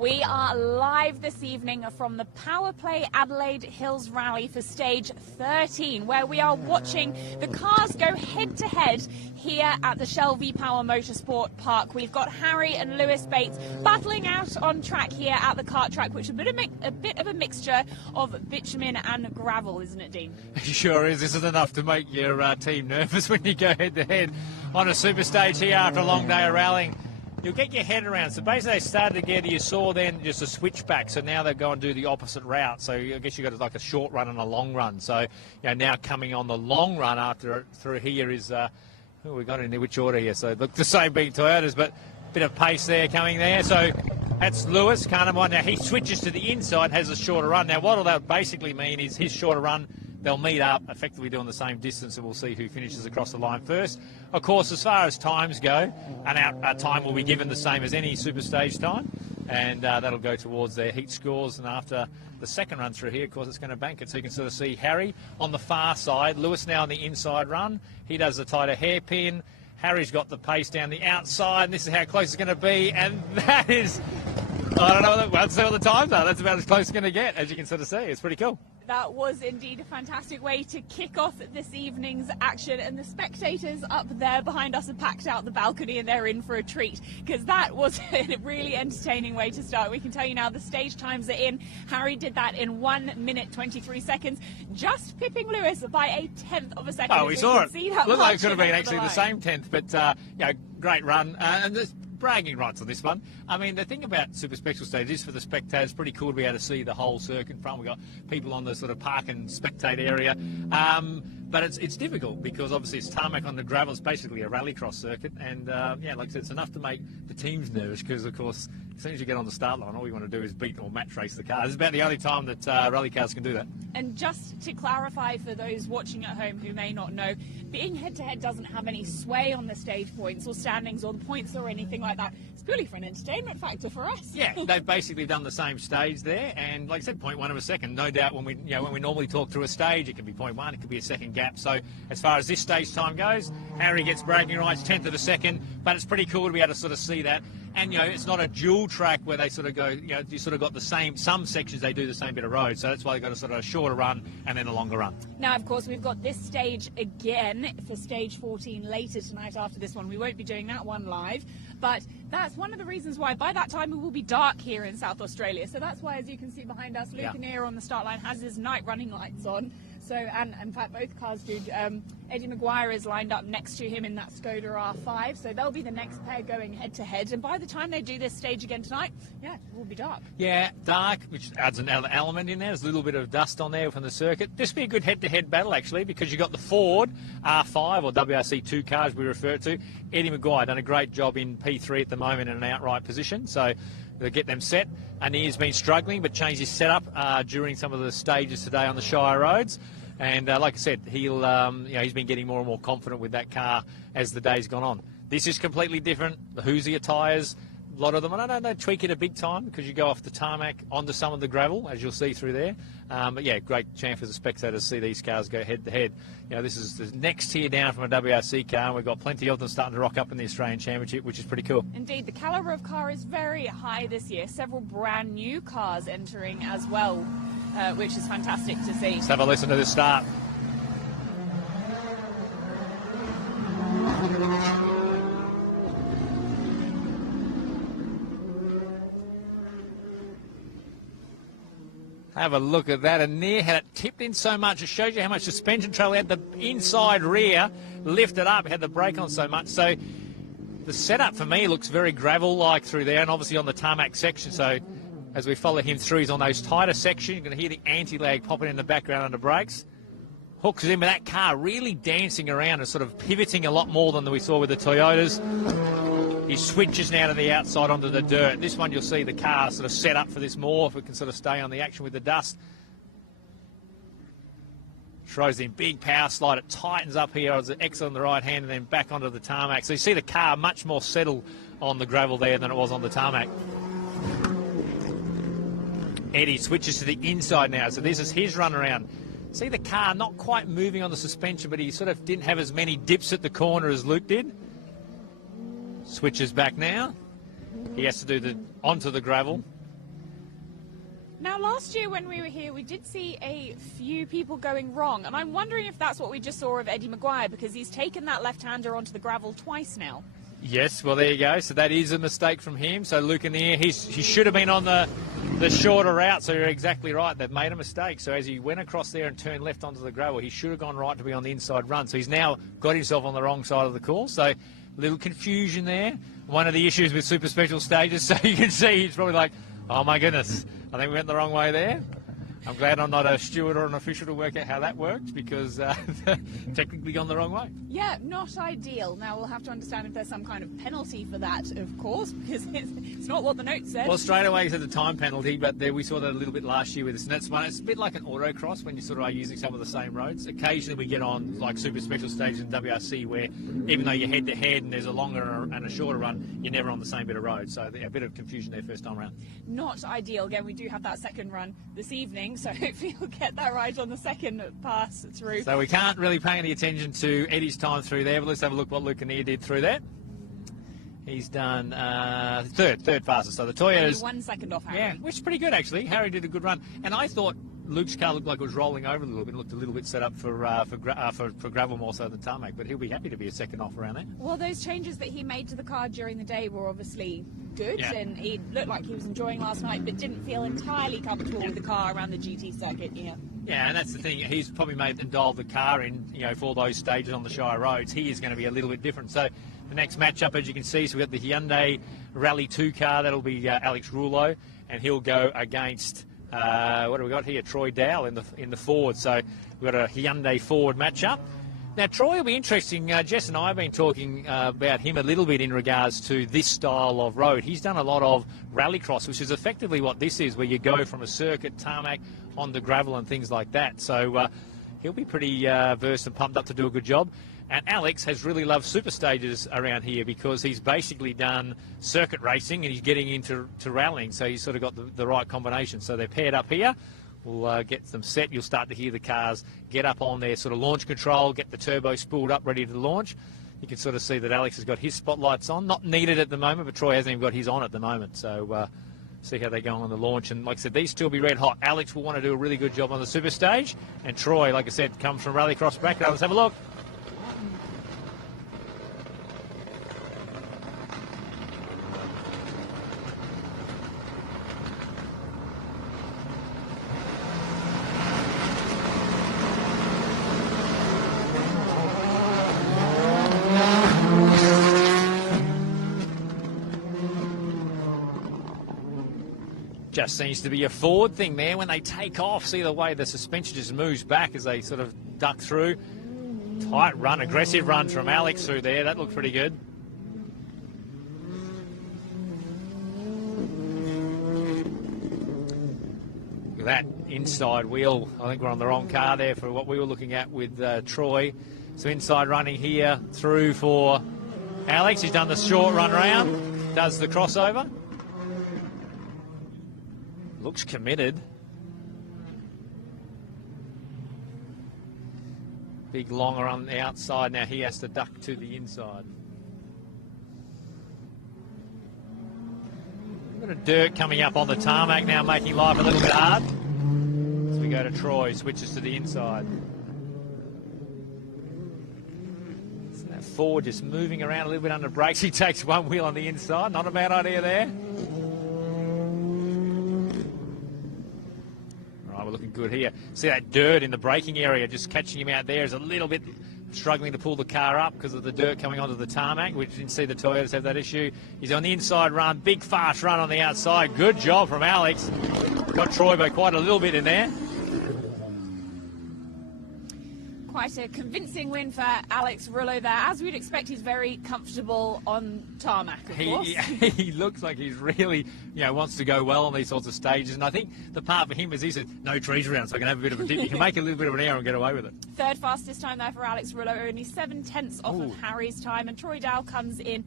We are live this evening from the PowerPlay Adelaide Hills Rally for stage 13, where we are watching the cars go head-to-head here at the Shell V-Power Motorsport Park. We've got Harry and Lewis Bates battling out on track here at the kart track, which is a bit of a mixture of bitumen and gravel, isn't it, Dean? Sure is. This is enough to make your team nervous when you go head-to-head on a super stage here after a long day of rallying. You'll get your head around. So basically they started together, you saw then just a switchback, so now they go and do the opposite route. So I guess you've got like a short run and a long run. So now coming on the long run after through here is, who we got in which order here? So look the same being Toyotas, but a bit of pace there coming there. So that's Lewis, Kahneman. Now he switches to the inside, has a shorter run. Now what will that basically mean is his shorter run, they'll meet up, effectively doing the same distance, and we'll see who finishes across the line first. Of course, as far as times go, our time will be given the same as any super stage time, and that'll go towards their heat scores. And after the second run through here, of course, it's going to bank it. So you can sort of see Harry on the far side, Lewis now on the inside run. He does the tighter hairpin. Harry's got the pace down the outside, and this is how close it's going to be, and that is, I don't know, let's see what the times are. That's about as close as it's going to get, as you can sort of see. It's pretty cool. That was indeed a fantastic way to kick off this evening's action, and the spectators up there behind us have packed out the balcony and they're in for a treat, because that was a really entertaining way to start. We can tell you now the stage times are in. Harry did that in 1 minute 23 seconds, just pipping Lewis by a tenth of a second. Oh, we saw it. Looked like it could have been actually the same tenth, but great run. And there's bragging rights on this one. I mean, the thing about Super Special Stage is for the spectators, pretty cool to be able to see the whole circuit in front. We've got people on the sort of park and spectate area. But it's difficult because obviously it's tarmac on the gravel. It's basically a rallycross circuit. And, like I said, it's enough to make the teams nervous because, of course, as soon as you get on the start line, all you want to do is beat or match race the cars. It's about the only time that rally cars can do that. And just to clarify for those watching at home who may not know, being head-to-head doesn't have any sway on the stage points or standings or the points or anything like that. It's purely for an entertainment factor for us. Yeah, they've basically done the same stage there, and like I said, 0.1 of a second. No doubt when we normally talk through a stage, it can be 0.1, it could be a second gap. So as far as this stage time goes, Harry gets bragging rights, 10th of a second, but it's pretty cool to be able to sort of see that. And, it's not a dual track where they sort of go, you sort of got the same, some sections they do the same bit of road. So that's why they've got a sort of a shorter run and then a longer run. Now, of course, we've got this stage again for stage 14 later tonight after this one. We won't be doing that one live, but that's one of the reasons why by that time it will be dark here in South Australia. So that's why, as you can see behind us, Luke Kinnear on the start line has his night running lights on. So, and in fact, both cars do. Eddie Maguire is lined up next to him in that Skoda R5, so they'll be the next pair going head-to-head. And by the time they do this stage again tonight, it will be dark. Yeah, dark, which adds another element in there. There's a little bit of dust on there from the circuit. This will be a good head-to-head battle, actually, because you've got the Ford R5, or WRC2 cars we refer to. Eddie Maguire done a great job in P3 at the moment in an outright position, so they'll get them set. And he has been struggling, but changed his setup during some of the stages today on the Shire roads. And like I said, he's been getting more and more confident with that car as the day's gone on. This is completely different. The Hoosier tyres, a lot of them, I don't know, tweak it a big time because you go off the tarmac onto some of the gravel, as you'll see through there. But yeah, great chance for the spectators to see these cars go head-to-head. This is the next tier down from a WRC car, and we've got plenty of them starting to rock up in the Australian Championship, which is pretty cool. Indeed, the calibre of car is very high this year. Several brand new cars entering as well. Which is fantastic to see. Let's have a listen to the start. Have a look at that, and Near had it tipped in so much. It shows you how much suspension travel had. The inside rear lifted up, had the brake on so much. So the setup for me looks very gravel-like through there, and obviously on the tarmac section. So as we follow him through, he's on those tighter sections. You're going to hear the anti-lag popping in the background under brakes. Hooks in with that car really dancing around and sort of pivoting a lot more than we saw with the Toyotas. He switches now to the outside onto the dirt. This one you'll see the car sort of set up for this more, if it can sort of stay on the action with the dust. Throws in big power slide. It tightens up here as the X on the right hand and then back onto the tarmac. So you see the car much more settled on the gravel there than it was on the tarmac. Eddie switches to the inside now, so this is his run around. See the car not quite moving on the suspension, but he sort of didn't have as many dips at the corner as Luke did. Switches back now. He has to do the onto the gravel. Now, last year when we were here, we did see a few people going wrong, and I'm wondering if that's what we just saw of Eddie Maguire, because he's taken that left-hander onto the gravel twice now. Yes, well, there you go. So that is a mistake from him. So Luke in the air, he should have been on the shorter route. So you're exactly right. They've made a mistake. So as he went across there and turned left onto the gravel, he should have gone right to be on the inside run. So he's now got himself on the wrong side of the course. So a little confusion there. One of the issues with super special stages. So you can see he's probably like, oh my goodness, I think we went the wrong way there. I'm glad I'm not a steward or an official to work out how that works, because technically gone the wrong way. Yeah, not ideal. Now, we'll have to understand if there's some kind of penalty for that, of course, because it's not what the note said. Well, straight away he said the time penalty, but there we saw that a little bit last year with this. And that's one. It's a bit like an autocross when you sort of are using some of the same roads. Occasionally we get on like super special stages in WRC where even though you're head-to-head and there's a longer and a shorter run, you're never on the same bit of road. So a bit of confusion there first time around. Not ideal. Again, we do have that second run this evening, so hopefully you'll get that right on the second pass through. So we can't really pay any attention to Eddie's time through there, but let's have a look what Luke Kinnear did through there. He's done third fastest. So the Toyota's 1 second off Harry. Yeah, which is pretty good actually. Harry did a good run, and I thought Luke's car looked like it was rolling over a little bit. It looked a little bit set up for gravel more so than tarmac, but he'll be happy to be a second off around there. Well, those changes that he made to the car during the day were obviously good, and he looked like he was enjoying last night, but didn't feel entirely comfortable with the car around the GT circuit. Yeah, and that's the thing. He's probably made and dialed the car in, for those stages on the Shire roads. He is going to be a little bit different. So the next matchup, as you can see, so we've got the Hyundai Rally 2 car. That'll be Alex Rouleau, and he'll go against what do we got here? Troy Dow in the Ford. So we've got a Hyundai Ford matchup. Now, Troy will be interesting. Jess and I have been talking about him a little bit in regards to this style of road. He's done a lot of rallycross, which is effectively what this is, where you go from a circuit, tarmac, onto gravel and things like that. So he'll be pretty versed and pumped up to do a good job. And Alex has really loved super stages around here because he's basically done circuit racing and he's getting into rallying. So he's sort of got the right combination. So they're paired up here. We'll get them set. You'll start to hear the cars get up on their sort of launch control, get the turbo spooled up, ready to launch. You can sort of see that Alex has got his spotlights on. Not needed at the moment, but Troy hasn't even got his on at the moment. So see how they go on the launch. And like I said, these two will be red hot. Alex will want to do a really good job on the super stage. And Troy, like I said, comes from rallycross background. Let's have a look. Just seems to be a Ford thing there when they take off. See the way the suspension just moves back as they sort of duck through. Tight run, aggressive run from Alex through there. That looked pretty good. Look at that inside wheel. I think we're on the wrong car there for what we were looking at with Troy. So inside running here through for Alex. He's done the short run round, does the crossover. Looks committed. Big longer on the outside. Now he has to duck to the inside. A bit of dirt coming up on the tarmac now, making life a little bit hard. As we go to Troy, switches to the inside. So that Ford just moving around a little bit under brakes. He takes one wheel on the inside. Not a bad idea there. We're looking good here. See that dirt in the braking area, just catching him out there is a little bit struggling to pull the car up because of the dirt coming onto the tarmac. We didn't see the Toyotas have that issue. He's on the inside run, big fast run on the outside. Good job from Alex. Got Troy by quite a little bit in there. Quite a convincing win for Alex Rouleau there. As we'd expect, he's very comfortable on tarmac, of course. He looks like he's really, wants to go well on these sorts of stages. And I think the part for him is he said, no trees around, so I can have a bit of a dip. You can make a little bit of an air and get away with it. Third fastest time there for Alex Rouleau, only 7/10 off of Harry's time. And Troy Dow comes in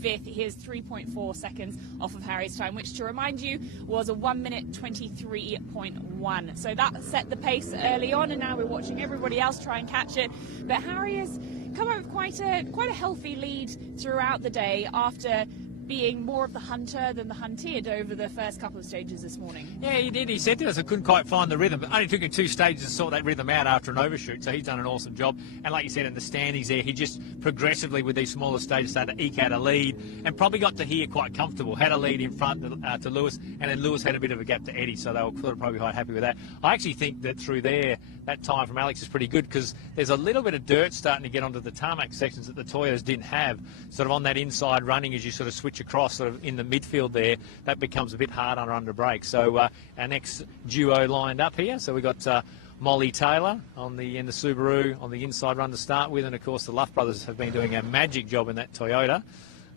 fifth. He is 3.4 seconds off of Harry's time, which, to remind you, was a 1 minute 23.1. So that set the pace early on, and now we're watching everybody else try and catch it. But Harry has come up with quite a healthy lead throughout the day after being more of the hunter than the hunted over the first couple of stages this morning. Yeah, he did. He said to us, I couldn't quite find the rhythm. It only took him 2 stages to sort that rhythm out after an overshoot, so he's done an awesome job. And like you said, in the standings there, he just progressively with these smaller stages started to eke out a lead and probably got to here quite comfortable. Had a lead in front to Lewis, and then Lewis had a bit of a gap to Eddie, so they were sort of probably quite happy with that. I actually think that through there, that time from Alex is pretty good because there's a little bit of dirt starting to get onto the tarmac sections that the Toyotas didn't have. Sort of on that inside running as you sort of switch across sort of in the midfield there, that becomes a bit hard under brake. So our next duo lined up here. So we've got Molly Taylor in the Subaru on the inside run to start with, and of course the Luff brothers have been doing a magic job in that Toyota.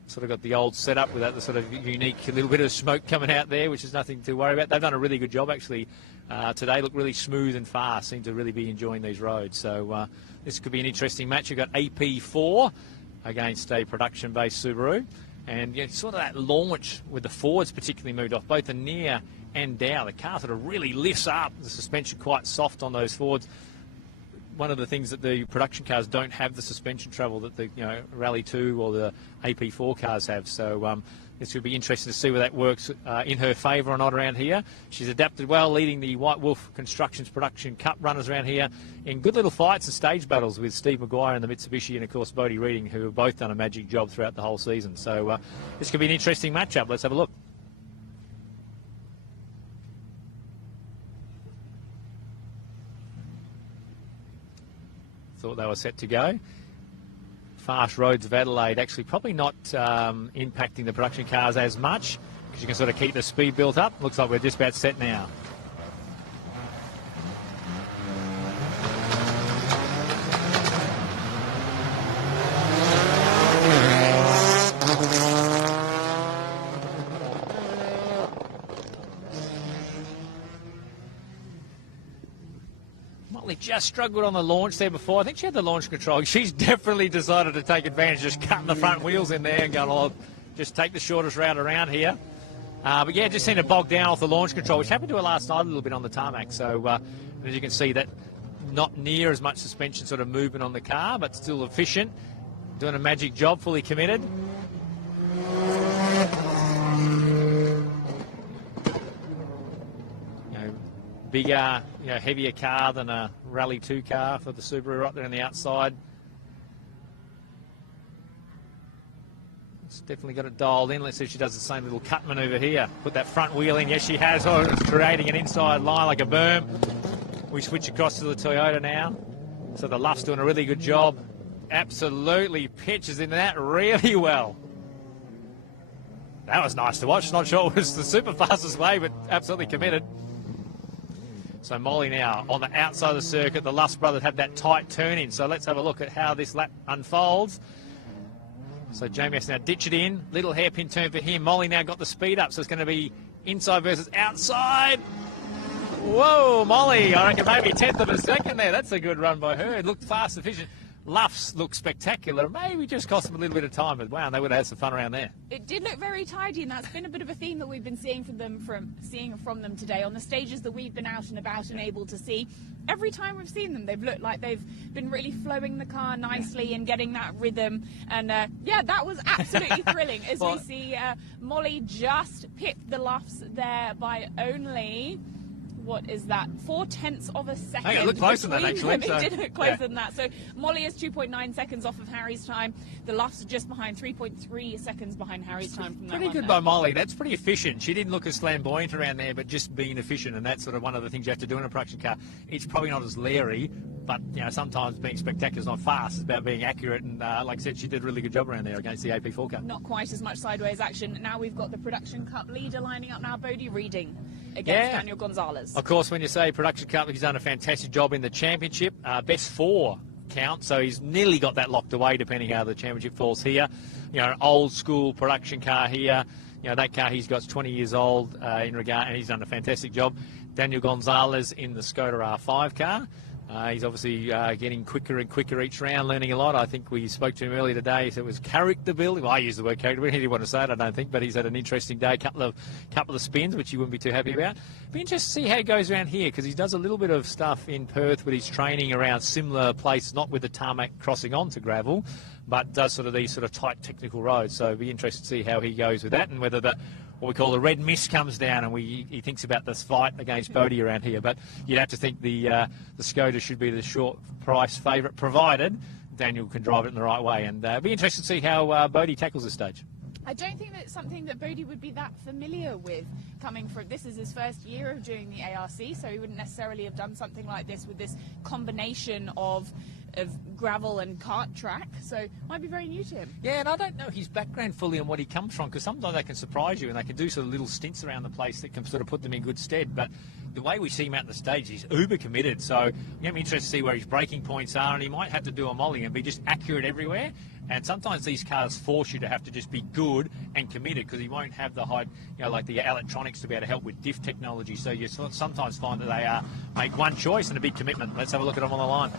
Sort of got the old setup with that the sort of unique little bit of smoke coming out there, which is nothing to worry about. They've done a really good job actually today. Look really smooth and fast. Seem to really be enjoying these roads. So this could be an interesting match. You've got AP4 against a production-based Subaru, and sort of that launch with the Fords particularly moved off both the near and down. The car sort of really lifts up. The suspension quite soft on those Fords. One of the things that the production cars don't have the suspension travel that the Rally 2 or the AP4 cars have. So this would be interesting to see whether that works in her favour or not around here. She's adapted well, leading the White Wolf Constructions Production Cup runners around here in good little fights and stage battles with Steve Maguire and the Mitsubishi, and of course Bodie Reading, who have both done a magic job throughout the whole season. So this could be an interesting matchup. Let's have a look. Thought they were set to go. Fast roads of Adelaide actually probably not impacting the production cars as much because you can sort of keep the speed built up. Looks like we're just about set now. Motley just struggled on the launch there before. I think she had the launch control. She's definitely decided to take advantage, just cutting the front wheels in there and going, oh, just take the shortest route around here. But yeah, just seemed to bog down off the launch control, which happened to her last night a little bit on the tarmac. So as you can see, that not near as much suspension sort of movement on the car, but still efficient. Doing a magic job, fully committed. Bigger, heavier car than a Rally 2 car for the Subaru right there on the outside. It's definitely got it dialed in. Let's see if she does the same little cut manoeuvre here. Put that front wheel in. Yes, she has. Oh, it's creating an inside line like a berm. We switch across to the Toyota now. So the Luff's doing a really good job. Absolutely pitches into that really well. That was nice to watch. Not sure it was the super fastest way, but absolutely committed. So Molly now on the outside of the circuit. The Luss brothers have that tight turn in. So let's have a look at how this lap unfolds. So Jamie has to now ditch it in. Little hairpin turn for him. Molly now got the speed up. So it's going to be inside versus outside. Whoa, Molly. I reckon maybe 10th of a second there. That's a good run by her. It looked fast, efficient. Luffs look spectacular. Maybe just cost them a little bit of time, but wow, they would have had some fun around there. It did look very tidy, and that's been a bit of a theme that we've been seeing from them today on the stages that we've been out and about and able to see. Every time we've seen them, they've looked like they've been really flowing the car nicely and getting that rhythm. And yeah, that was absolutely thrilling as we see Molly just pipped the Luffs there by only. What is that? 0.4 of a second. Hey, it looked closer than that, actually. It did look closer than that. So Molly is 2.9 seconds off of Harry's time. The Luffs are just behind, 3.3 seconds behind Harry's time from that Pretty good by Molly. That's pretty efficient. She didn't look as flamboyant around there, but just being efficient, and that's sort of one of the things you have to do in a production car. It's probably not as leery, but sometimes being spectacular is not fast. It's about being accurate, and like I said, she did a really good job around there against the AP4 car. Not quite as much sideways action. Now we've got the production cup leader lining up now, Bodie Reading against Daniel Gonzalez. Of course, when you say production cup, he's done a fantastic job in the championship. Best 4 count, so he's nearly got that locked away depending how the championship falls here. An old school production car here. That car he's got's 20 years old in regard, and he's done a fantastic job. Daniel Gonzalez in the Skoda R5 car. He's obviously getting quicker and quicker each round, learning a lot. I think we spoke to him earlier today. So it was character building. Well, I use the word character. He didn't want to say it, I don't think, but he's had an interesting day. Couple of spins, which you wouldn't be too happy about. Be interested to see how he goes around here, because he does a little bit of stuff in Perth with his training around similar places, not with the tarmac crossing onto gravel, but does sort of these sort of tight technical roads. So it'll be interesting to see how he goes with that, and whether what we call the red mist comes down, and he thinks about this fight against Bodie around here. But you'd have to think the Skoda should be the short price favourite, provided Daniel can drive it in the right way. And be interested to see how Bodie tackles this stage. I don't think that's something that Bodie would be that familiar with, coming from, this is his first year of doing the ARC, so he wouldn't necessarily have done something like this with this combination of gravel and kart track, so might be very new to him. Yeah, and I don't know his background fully and what he comes from, because sometimes they can surprise you and they can do sort of little stints around the place that can sort of put them in good stead. But the way we see him out on the stage, he's uber committed, so I'm going to be interested to see where his braking points are, and he might have to do a molly and be just accurate everywhere. And sometimes these cars force you to have to just be good and committed, because he won't have the high, like the electronics to be able to help with diff technology. So you sometimes find that they make one choice and a big commitment. Let's have a look at him on the line.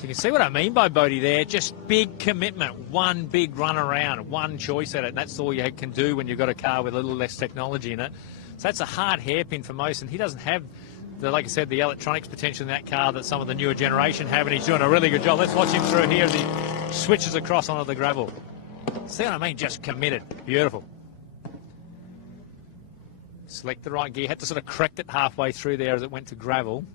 You can see what I mean by Bodie there. Just big commitment, one big run around, one choice at it. And that's all you can do when you've got a car with a little less technology in it. So that's a hard hairpin for most, and he doesn't have, like I said, the electronics potential in that car that some of the newer generation have, and he's doing a really good job. Let's watch him through here as he switches across onto the gravel. See what I mean? Just committed. Beautiful. Select the right gear. Had to sort of correct it halfway through there as it went to gravel.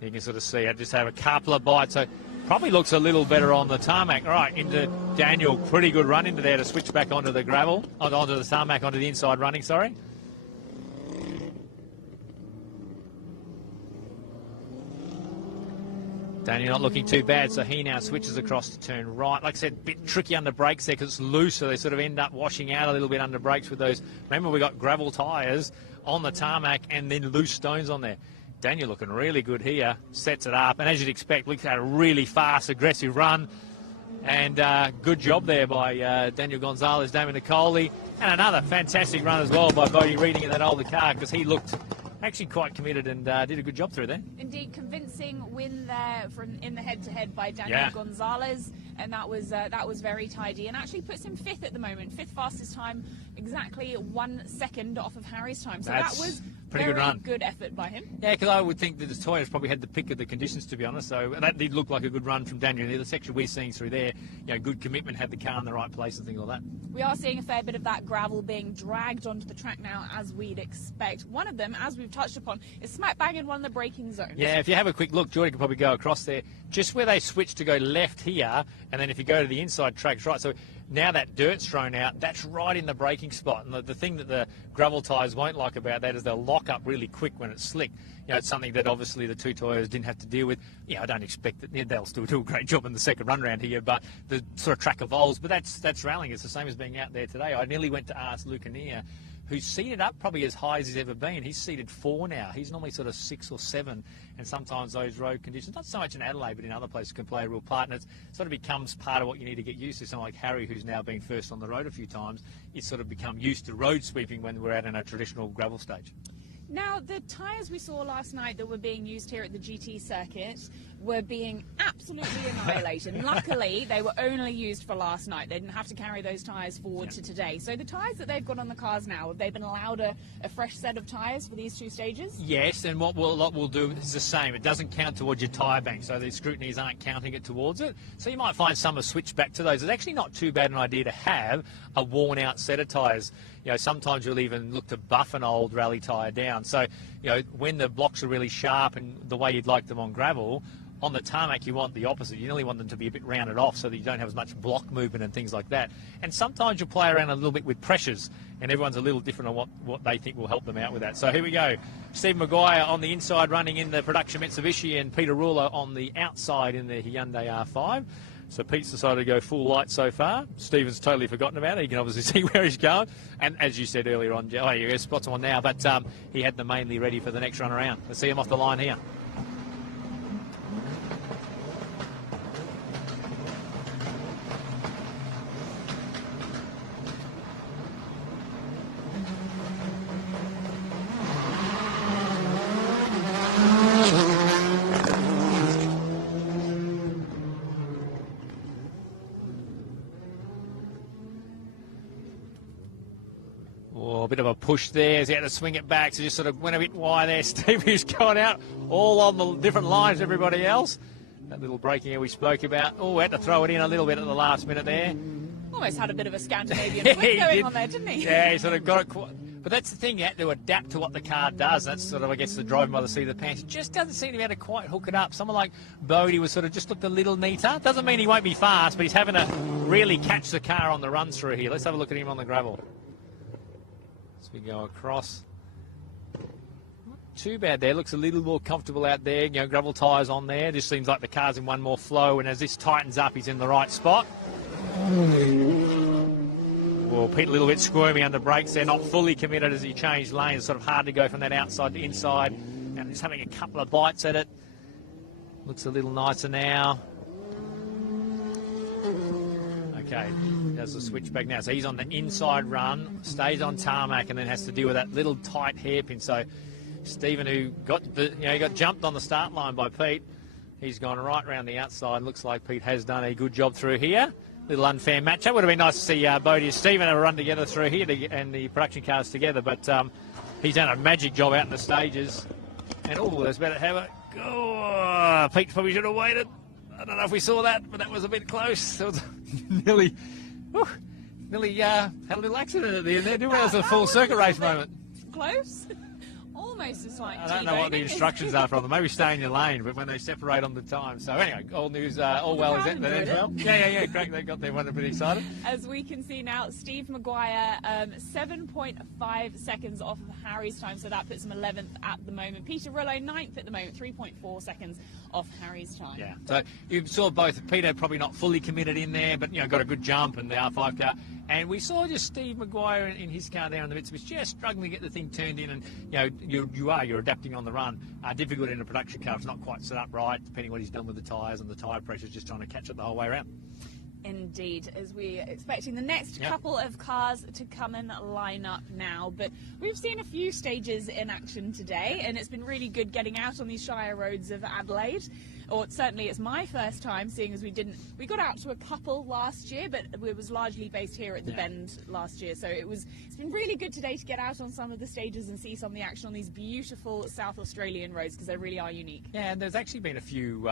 You can sort of see I just have a couple of bites, so probably looks a little better on the tarmac. All right, into Daniel, pretty good run into there to switch back onto the gravel, onto the tarmac, onto the inside running, sorry. Daniel not looking too bad, so he now switches across to turn right. Like I said, a bit tricky under brakes there because it's loose, so they sort of end up washing out a little bit under brakes with those. Remember, we got gravel tyres on the tarmac and then loose stones on there. Daniel looking really good here, sets it up, and as you'd expect, looks at a really fast, aggressive run, and good job there by Daniel Gonzalez, Damon Nicoli, and another fantastic run as well by Bodie Reading in that older car, because he looked actually quite committed and did a good job through there. Indeed, convincing win there in the head-to-head by Daniel Gonzalez, and that was very tidy, and actually puts him fifth at the moment, fifth fastest time, exactly 1 second off of Harry's time. So that was pretty very good run. Good effort by him. Yeah, because I would think that the Toyotas probably had the pick of the conditions, to be honest. So that did look like a good run from Daniel. The section we're seeing through there, good commitment, had the car in the right place and things like that. We are seeing a fair bit of that gravel being dragged onto the track now, as we'd expect. One of them, as we've touched upon, is smack bang in one of the braking zones. Yeah, if you have a quick look, Jordy could probably go across there, just where they switch to go left here, and then if you go to the inside track's right. So now that dirt's thrown out, that's right in the braking spot. And the thing that the gravel tyres won't like about that is they'll lock up really quick when it's slick. It's something that obviously the two Toyotas didn't have to deal with. I don't expect that they'll still do a great job in the second run round here, but the sort of track evolves. But that's rallying. It's the same as being out there today. I nearly went to ask Lucanier, who's seated up probably as high as he's ever been. He's seated 4 now. He's normally sort of 6 or 7, and sometimes those road conditions, not so much in Adelaide, but in other places, can play a real part, and it sort of becomes part of what you need to get used to. Someone like Harry, who's now been first on the road a few times, it's sort of become used to road sweeping when we're out in a traditional gravel stage. Now, the tyres we saw last night that were being used here at the GT circuit were being absolutely annihilated. Luckily, they were only used for last night. They didn't have to carry those tyres forward to today. So the tyres that they've got on the cars now, have they been allowed a fresh set of tyres for these 2 stages? Yes, and what we'll do is the same. It doesn't count towards your tyre bank, so the scrutineers aren't counting it towards it. So you might find some have switched back to those. It's actually not too bad an idea to have a worn-out set of tyres. Sometimes you'll even look to buff an old rally tyre down. So, when the blocks are really sharp and the way you'd like them on gravel, on the tarmac you want the opposite. You really want them to be a bit rounded off so that you don't have as much block movement and things like that. And sometimes you'll play around a little bit with pressures, and everyone's a little different on what they think will help them out with that. So here we go. Steve Maguire on the inside running in the production Mitsubishi, and Peter Ruler on the outside in the Hyundai R5. So Pete's decided to go full light so far. Stephen's totally forgotten about it. You can obviously see where he's going. And as you said earlier on, oh, you spots on now, but he had them mainly ready for the next run around. Let's see him off the line here. Oh, a bit of a push there as he had to swing it back, so just sort of went a bit wide there. Stevie's going out all on the different lines to everybody else. That little braking air we spoke about. Oh, had to throw it in a little bit at the last minute there. Almost had a bit of a Scandinavian flick going on there, didn't he? Yeah, he sort of got it quite. But that's the thing, you have to adapt to what the car does. That's sort of, I guess, the driving by the seat of the pants. He just doesn't seem to be able to quite hook it up. Someone like Bodie was sort of just looked a little neater. Doesn't mean he won't be fast, but he's having to really catch the car on the run through here. Let's have a look at him on the gravel. As we go across. Not too bad there. Looks a little more comfortable out there. You know, gravel tyres on there. Just seems like the car's in one more flow, and as this tightens up, he's in the right spot. Well, Pete a little bit squirmy under brakes there, not fully committed as he changed lanes. It's sort of hard to go from that outside to inside, and he's having a couple of bites at it. Looks a little nicer now. Okay, does the switch back now. So he's on the inside run, stays on tarmac, and then has to deal with that little tight hairpin. So Stephen, who got he got jumped on the start line by Pete, he's gone right around the outside. Looks like Pete has done a good job through here. Little unfair matchup. Would have been nice to see Bodie and Stephen have a run together through here and the production cars together, but he's done a magic job out in the stages. And that's about to have it. Oh, Pete probably should have waited. I don't know if we saw that, but that was a bit close. It was nearly had a little accident at the end there. Didn't we? It was a full circuit race moment. Close. Almost as like I don't know what the instructions are from them. Maybe stay in your lane, but when they separate on the time. So anyway, all news, all well is it? Well? Yeah. Correct. They got their one pretty excited. As we can see now, Steve Maguire, 7.5 seconds off of Harry's time, so that puts him 11th at the moment. Peter Rillo, 9th at the moment, 3.4 seconds off Harry's time. Yeah. So you saw both. Peter probably not fully committed in there, but got a good jump, and the R5 car. And we saw just Steve Maguire in his car there in the midst, was just struggling to get the thing turned in. And you're adapting on the run. Difficult in a production car. It's not quite set up right, depending what he's done with the tyres and the tyre pressure, just trying to catch it the whole way around. Indeed, as we're expecting the next couple of cars to come and line up now. But we've seen a few stages in action today, and it's been really good getting out on these Shire roads of Adelaide. Or certainly it's my first time, seeing as we got out to a couple last year, but it was largely based here at the Bend last year. So it's been really good today to get out on some of the stages and see some of the action on these beautiful South Australian roads, because they really are unique. Yeah, and there's actually been a few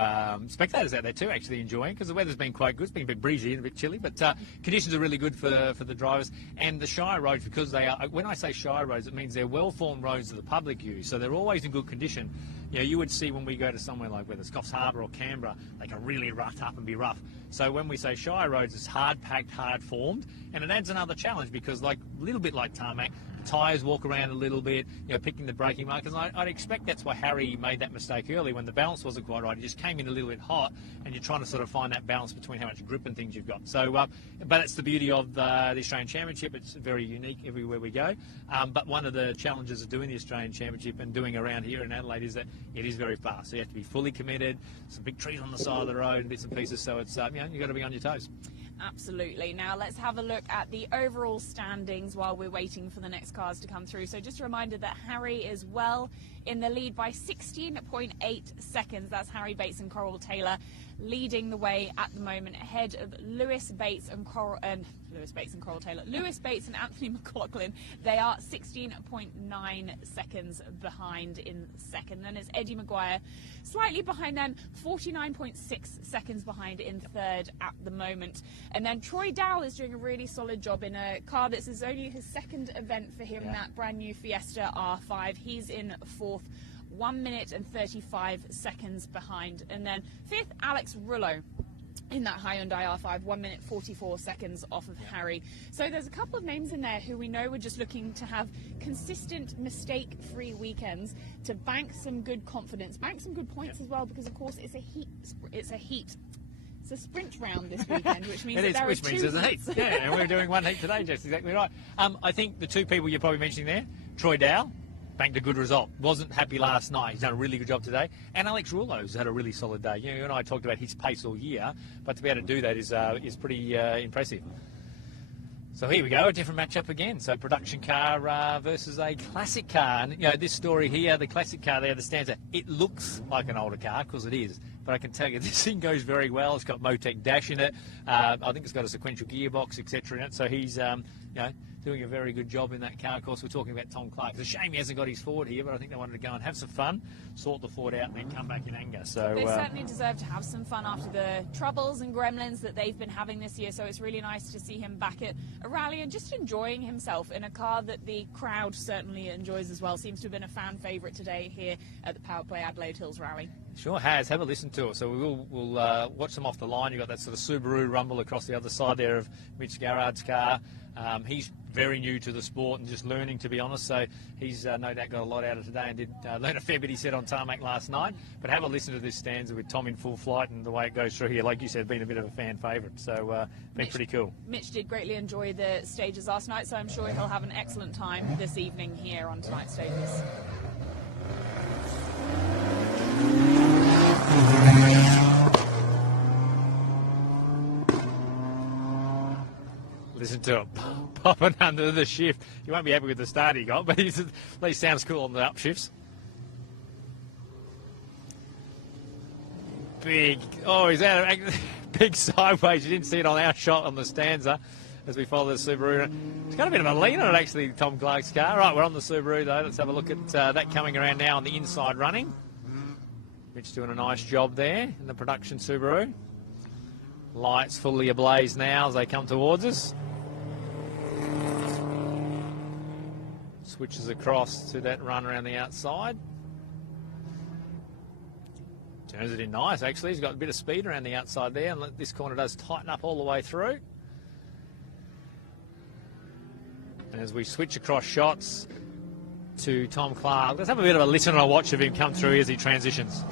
spectators out there too, actually enjoying, because the weather's been quite good. It's been a bit breezy and a bit chilly, but conditions are really good for the drivers. And the Shire roads, because they are, when I say Shire roads, it means they're well-formed roads that the public use, so they're always in good condition. You would see when we go to somewhere like whether it's Coffs Harbour or Canberra, they can really rut up and be rough. So when we say Shire roads, it's hard-packed, hard-formed, and it adds another challenge because, like a little bit like tarmac, the tyres walk around a little bit, picking the braking markers. And I'd expect that's why Harry made that mistake early when the balance wasn't quite right. He just came in a little bit hot, and you're trying to sort of find that balance between how much grip and things you've got. So, but it's the beauty of the Australian Championship. It's very unique everywhere we go. But one of the challenges of doing the Australian Championship and doing around here in Adelaide is that it is very fast. So you have to be fully committed. Some big trees on the side of the road and bits and pieces. So it's you've got to be on your toes. Absolutely. Now let's have a look at the overall standings while we're waiting for the next cars to come through. So just a reminder that Harry is well in the lead by 16.8 seconds. That's Harry Bates and Coral Taylor leading the way at the moment, ahead of Lewis Bates and Coral Taylor. Lewis Bates and Anthony McLaughlin, they are 16.9 seconds behind in second. Then it's Eddie Maguire slightly behind them, 49.6 seconds behind in third at the moment. And then Troy Dowell is doing a really solid job in a car this is only his second event for him, that brand new Fiesta R5. He's in fourth, 1 minute and 35 seconds behind. And then fifth, Alex Rullo in that Hyundai R5, 1 minute 44 seconds off of Harry. So there's a couple of names in there who we know are just looking to have consistent mistake-free weekends to bank some good confidence, bank some good points as well, because of course it's a heat It's a sprint round this weekend, which means It that is, there which are means two there's a heat. heats. Yeah, and we're doing one heat today, Jess, exactly right. I think the two people you're probably mentioning there, Troy Dow, banked a good result. Wasn't happy last night. He's done a really good job today. And Alex Rouleau's had a really solid day. You and I talked about his pace all year, but to be able to do that is pretty impressive. So here we go, a different matchup again. So production car versus a classic car. And, this story here, the classic car there, the Stanza, it looks like an older car, because it is. But I can tell you, this thing goes very well. It's got Motec dash in it. I think it's got a sequential gearbox, etc. in it. So he's, doing a very good job in that car. Of course, we're talking about Tom Clark. It's a shame he hasn't got his Ford here, but I think they wanted to go and have some fun, sort the Ford out, and then come back in anger. So they certainly deserve to have some fun after the troubles and gremlins that they've been having this year. So it's really nice to see him back at a rally and just enjoying himself in a car that the crowd certainly enjoys as well. Seems to have been a fan favourite today here at the PowerPlay Adelaide Hills Rally. Sure has. Have a listen to it. So we'll watch them off the line. You've got that sort of Subaru rumble across the other side there of Mitch Garrard's car. He's very new to the sport and just learning, to be honest. So he's no doubt got a lot out of today and did learn a fair bit, he said, on tarmac last night. But have a listen to this stanza with Tom in full flight and the way it goes through here. Like you said, been a bit of a fan favourite. So been pretty cool. Mitch did greatly enjoy the stages last night, so I'm sure he'll have an excellent time this evening here on tonight's stages. Listen to it popping under the shift. You won't be happy with the start he got, but at least sounds cool on the upshifts. Big, he's out of big sideways. You didn't see it on our shot on the stanza as we follow the Subaru. It's got a bit of a lean on it, actually, Tom Clark's car. Right, we're on the Subaru, though. Let's have a look at that coming around now on the inside running. Mitch doing a nice job there in the production Subaru. Lights fully ablaze now as they come towards us. Switches across to that run around the outside. Turns it in nice, actually. He's got a bit of speed around the outside there, and this corner does tighten up all the way through. And as we switch across shots to Tom Clark, let's have a bit of a listen and a watch of him come through as he transitions.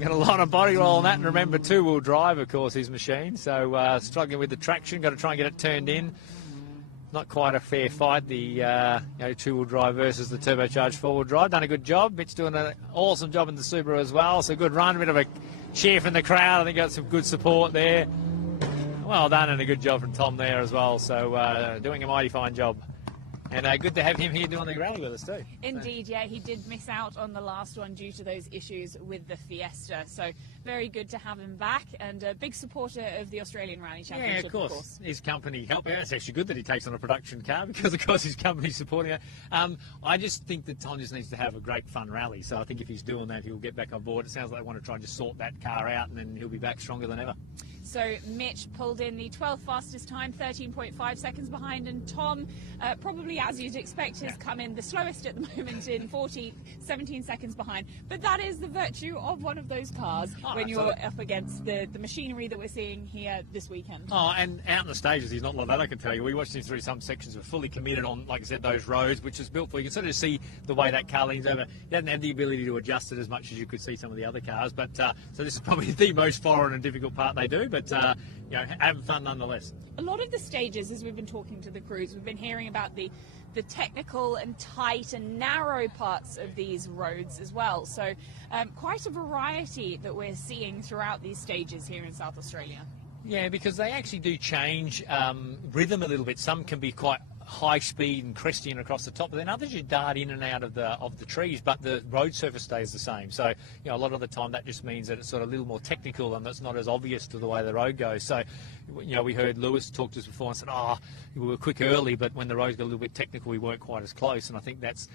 Got a lot of body roll on that, and remember, two-wheel drive, of course, his machine. So struggling with the traction, got to try and get it turned in. Not quite a fair fight, the two-wheel drive versus the turbocharged four-wheel drive. Done a good job. Mitch doing an awesome job in the Subaru as well. So good run, a bit of a cheer from the crowd. I think got some good support there. Well done, and a good job from Tom there as well. So doing a mighty fine job. And good to have him here doing the rally with us too. Indeed, yeah, he did miss out on the last one due to those issues with the Fiesta. So very good to have him back, and a big supporter of the Australian Rally Championship. Yeah, of course. His company helped out. It's actually good that he takes on a production car because, of course, his company's supporting it. I just think that Tom just needs to have a great fun rally. So I think if he's doing that, he'll get back on board. It sounds like they want to try and just sort that car out, and then he'll be back stronger than ever. So Mitch pulled in the 12th fastest time, 13.5 seconds behind, and Tom, probably as you'd expect, has come in the slowest at the moment in 17 seconds behind. But that is the virtue of one of those cars when you're up against the machinery that we're seeing here this weekend. And out in the stages, he's not like that, I can tell you. We watched him through some sections, we're fully committed on, like I said, those roads, which is built for. You can sort of see the way that car leans over. He doesn't have the ability to adjust it as much as you could see some of the other cars, but so this is probably the most foreign and difficult part they do. But having fun nonetheless. A lot of the stages, as we've been talking to the crews, we've been hearing about the technical and tight and narrow parts of these roads as well. So quite a variety that we're seeing throughout these stages here in South Australia. Yeah, because they actually do change rhythm a little bit. Some can be quite high speed and cresty and across the top, but then others you dart in and out of the trees, but the road surface stays the same. So a lot of the time that just means that it's sort of a little more technical and it's not as obvious to the way the road goes. So we heard Lewis talk to us before and said, we were quick early, but when the roads got a little bit technical, we weren't quite as close. And I think that's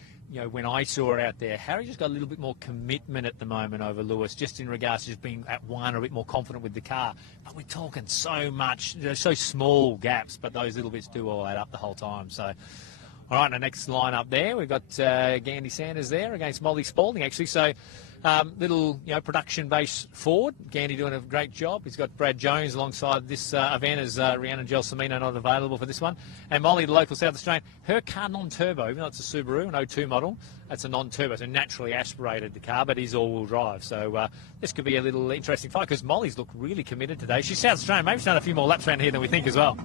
when I saw it out there, Harry just got a little bit more commitment at the moment over Lewis, just in regards to just being at one, a bit more confident with the car. But we're talking so much, so small gaps, but those little bits do all add up the whole time. So, all right, the next line up there, we've got Gandy Sanders there against Molly Spalding, actually. So Little, production-based Ford. Gandy doing a great job. He's got Brad Jones alongside this event as Rhiannon Gelsomino not available for this one. And Molly, the local South Australian, her car non-turbo, even though it's a Subaru, an 02 model, that's a non-turbo, so naturally aspirated car, but is all-wheel drive. So this could be a little interesting fight because Molly's looked really committed today. She's South Australian. Maybe she's done a few more laps around here than we think as well.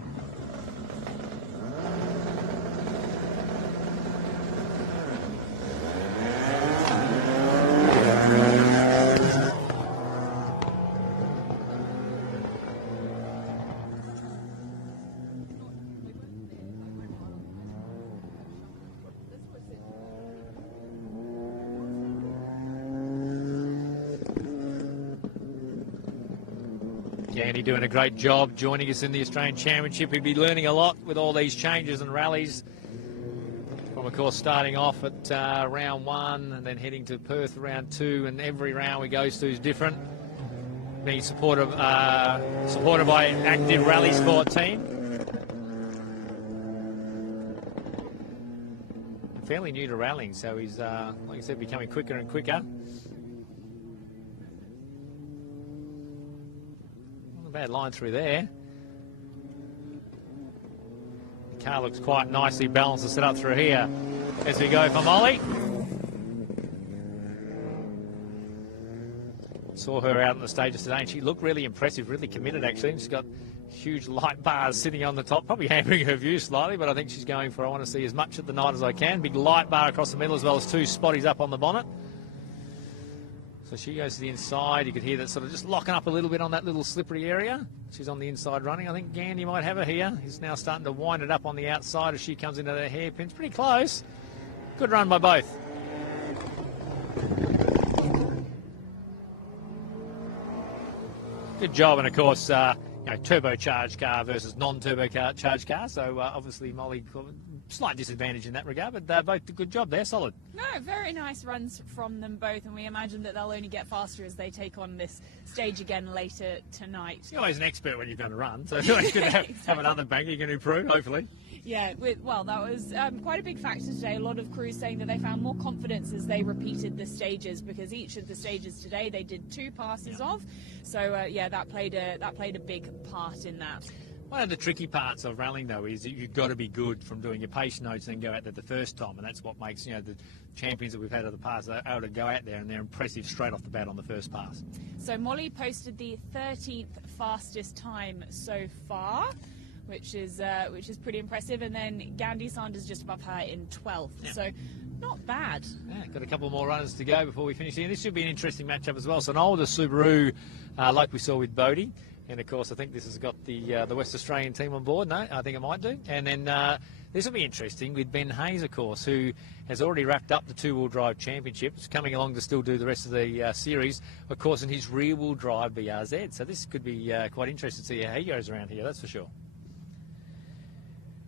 Andy doing a great job joining us in the Australian Championship. He'll be learning a lot with all these changes and rallies. From, of course, starting off at round 1 and then heading to Perth round 2, and every round we goes to is different. Being supported by an active rally sport team. Fairly new to rallying, so he's, like I said, becoming quicker and quicker. Bad line through there. The car looks quite nicely balanced to set up through here as we go for Molly. Saw her out on the stages today and she looked really impressive, really committed actually. She's got huge light bars sitting on the top, probably hampering her view slightly, but I think she's going for, I want to see as much at the night as I can. Big light bar across the middle as well as 2 spotties up on the bonnet. So she goes to the inside. You could hear that sort of just locking up a little bit on that little slippery area. She's on the inside running. I think Gandy might have her here. He's now starting to wind it up on the outside as she comes into the hairpins. Pretty close. Good run by both. Good job. And, of course, turbocharged car versus non-turbocharged car. So, obviously, Molly, slight disadvantage in that regard, but both a good job there, solid. No, very nice runs from them both, and we imagine that they'll only get faster as they take on this stage again later tonight. You're always an expert when you've done a run, so you're always going to have another bank you can improve, hopefully. Yeah, well, that was quite a big factor today. A lot of crews saying that they found more confidence as they repeated the stages, because each of the stages today they did 2 passes of. So, that played a big part in that. One of the tricky parts of rallying, though, is that you've got to be good from doing your pace notes and then go out there the first time, and that's what makes, the champions that we've had of the past are able to go out there and they're impressive straight off the bat on the first pass. So Molly posted the 13th fastest time so far, which is pretty impressive, and then Gandy Sanders just above her in 12th. Yeah. So not bad. Yeah, got a couple more runners to go before we finish here. This should be an interesting matchup as well. So an older Subaru, like we saw with Bodie. And, of course, I think this has got the West Australian team on board. No, I think it might do. And then this will be interesting with Ben Hayes, of course, who has already wrapped up the 2-wheel drive championships, coming along to still do the rest of the series, of course, in his rear-wheel drive BRZ. So this could be quite interesting to see how he goes around here, that's for sure.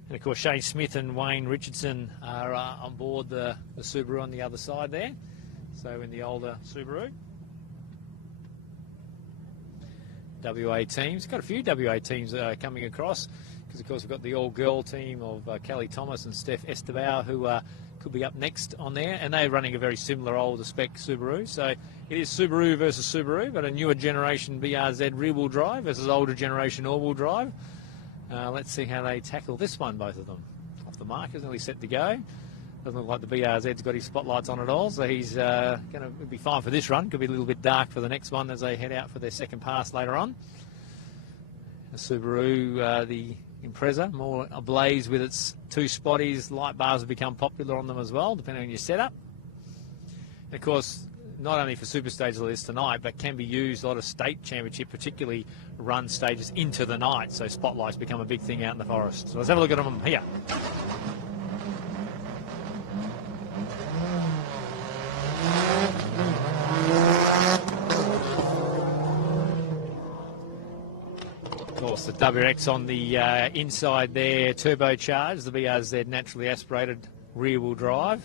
And, of course, Shane Smith and Wayne Richardson are on board the Subaru on the other side there. So in the older Subaru. WA teams. Got a few WA teams coming across because, of course, we've got the all-girl team of Kelly Thomas and Steph Estabao who could be up next on there, and they're running a very similar older spec Subaru. So it is Subaru versus Subaru, but a newer generation BRZ rear-wheel drive versus older generation all-wheel drive. Let's see how they tackle this one, both of them. Off the markers, nearly set to go. Doesn't look like the BRZ's got his spotlights on at all, so he's going to be fine for this run. Could be a little bit dark for the next one as they head out for their second pass later on. The Subaru, the Impreza, more ablaze with its 2 spotties. Light bars have become popular on them as well, depending on your setup. And of course, not only for super stages like this tonight, but can be used a lot of state championship, particularly run stages into the night. So spotlights become a big thing out in the forest. So let's have a look at them here. The WX on the inside there, turbocharged, the BRZ naturally aspirated rear-wheel drive.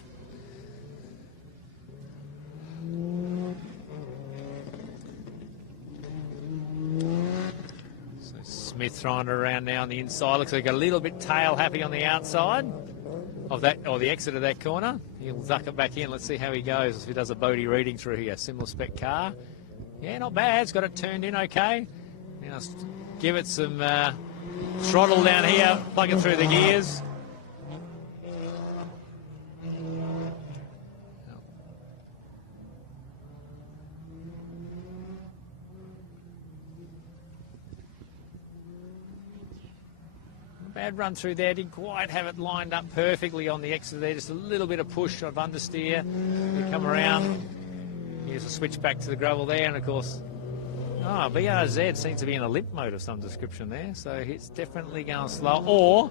So Smith throwing it around now on the inside. Looks like a little bit tail happy on the outside. of that, or the exit of that corner. He'll zuck it back in. Let's see how he goes if he does a Bodie reading through here. Similar spec car. Yeah, not bad. It's got it turned in okay. Now give it some throttle down here, plug it through the gears. Bad run through there, didn't quite have it lined up perfectly on the exit there, just a little bit of push of understeer. You come around, here's a switch back to the gravel there, and of course, BRZ seems to be in a limp mode of some description there, so it's definitely going slow, or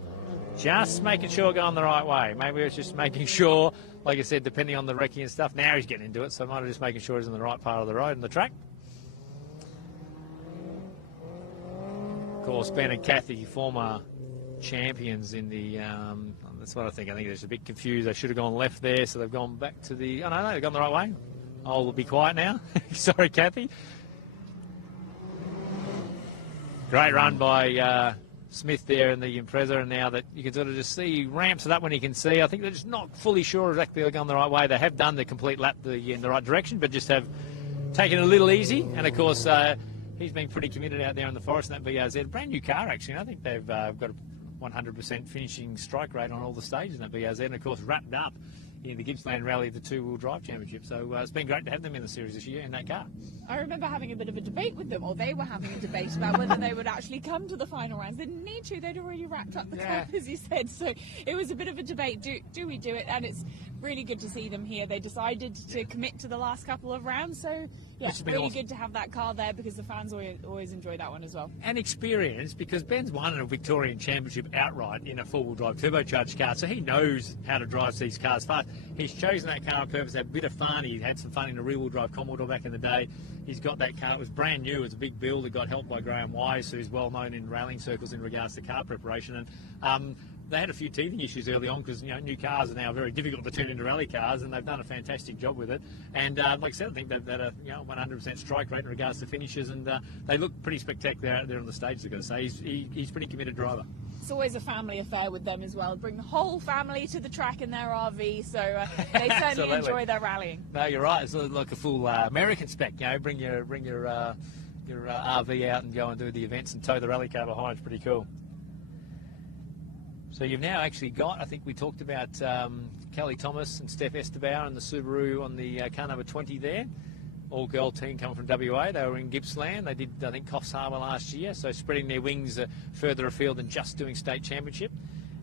just making sure going the right way. Maybe it's just making sure, like I said, depending on the wrecking and stuff, now he's getting into it, so might have just making sure he's in the right part of the road and the track. Of course, Ben and Kathy, former champions in the that's what I think they're just a bit confused. They should have gone left there, so they've gone back to the no, they've gone the right way. I'll be quiet now. Sorry, Kathy. Great run by Smith there in the Impreza, and now that you can sort of just see, he ramps it up when he can see. I think they're just not fully sure exactly they're going the right way. They have done the complete lap in the right direction, but just have taken it a little easy. And of course, he's been pretty committed out there in the forest in that BRZ. Brand new car, actually. I think they've got a 100% finishing strike rate on all the stages in that BRZ, and of course wrapped up in the Gippsland Rally, the two-wheel drive championship. So it's been great to have them in the series this year in that car. I remember having a bit of a debate with them, or they were having a debate about whether they would actually come to the final rounds. They didn't need to. They'd already wrapped up the car, as you said. So it was a bit of a debate. Do we do it? And it's really good to see them here. They decided to commit to the last couple of rounds. So yeah, it's really awesome. Good to have that car there, because the fans always enjoy that one as well. And experience, because Ben's won a Victorian Championship outright in a four-wheel drive turbocharged car, so he knows how to drive these cars fast. He's chosen that car on purpose, had a bit of fun. He had some fun in a rear-wheel drive Commodore back in the day. He's got that car. It was brand new. It was a big build. It got helped by Graham Wise, who's well known in rallying circles in regards to car preparation. And they had a few teething issues early on, because new cars are now very difficult to turn into rally cars, and they've done a fantastic job with it. And like I said, I think they've had a 100% strike rate in regards to finishes, and they look pretty spectacular out there on the stage. I've got to say, he's a pretty committed driver. It's always a family affair with them as well. Bring the whole family to the track in their RV, so they certainly enjoy their rallying. No, you're right. It's like a full American spec. Bring your RV out and go and do the events and tow the rally car behind. It's pretty cool. So you've now actually got, I think we talked about Kelly Thomas and Steph Estabauer and the Subaru on the car number 20 there. All-girl team coming from WA. They were in Gippsland. They did, I think, Coffs Harbour last year, so spreading their wings further afield than just doing state championship.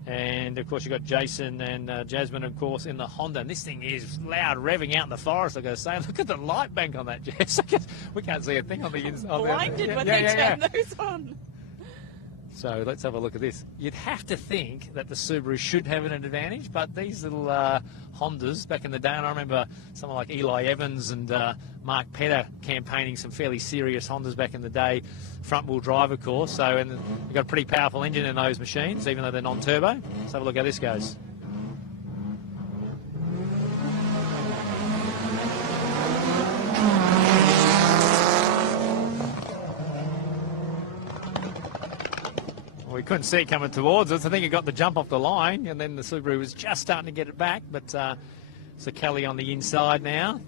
And, of course, you've got Jason and Jasmine, of course, in the Honda. And this thing is loud, revving out in the forest, I've got to say. Look at the light bank on that, Jess. We can't see a thing on the inside. Blinded when they turn those on. So let's have a look at this. You'd have to think that the Subaru should have an advantage, but these little Hondas back in the day, and I remember someone like Eli Evans and Mark Petter campaigning some fairly serious Hondas back in the day, front-wheel drive, of course. So, and you've got a pretty powerful engine in those machines, even though they're non-turbo. Let's have a look how this goes. We couldn't see it coming towards us. I think it got the jump off the line, and then the Subaru was just starting to get it back. But so Kelly on the inside now.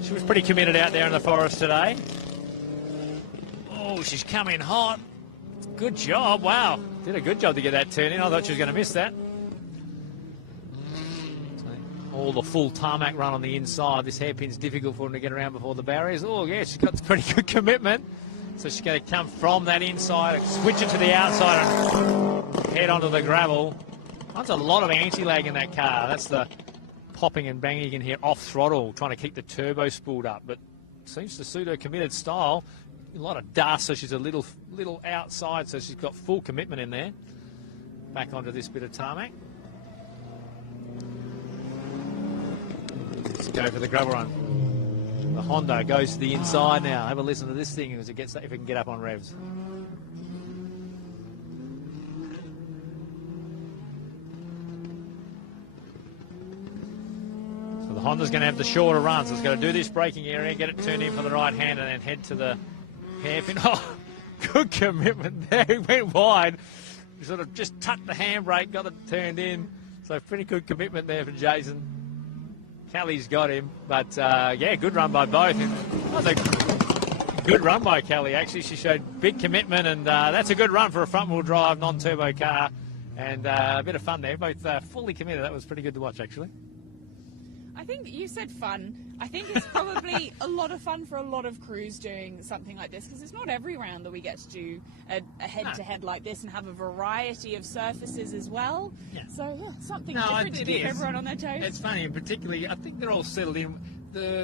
She was pretty committed out there in the forest today. Oh, she's coming hot. Good job. Wow. Did a good job to get that turn in. I thought she was going to miss that. All the full tarmac run on the inside. This hairpin's difficult for them to get around before the barriers. Oh, yeah, she's got pretty good commitment. So she's going to come from that inside, switch it to the outside and head onto the gravel. That's a lot of anti-lag in that car. That's the popping and banging you can hear off throttle, trying to keep the turbo spooled up. But seems to suit her committed style. A lot of dust, so she's a little outside, so she's got full commitment in there. Back onto this bit of tarmac. Let's go for the gravel run. The Honda goes to the inside now. Have a listen to this thing as it gets, if it can get up on revs. So the Honda's going to have the shorter run, so it's going to do this braking area, get it turned in for the right hand, and then head to the hairpin. Oh, good commitment there. It went wide. Sort of just tucked the handbrake, got it turned in. So pretty good commitment there from Jason. Kelly's got him, but yeah, good run by both. That was a good run by Kelly, actually. She showed big commitment, and that's a good run for a front-wheel drive, non-turbo car. And a bit of fun there, both fully committed. That was pretty good to watch, actually. I think you said fun. I think it's probably a lot of fun for a lot of crews doing something like this, because it's not every round that we get to do a head-to-head like this and have a variety of surfaces as well. Yeah. So, yeah, something different to keep everyone on their toes. It's funny, and particularly, I think they're all settled in.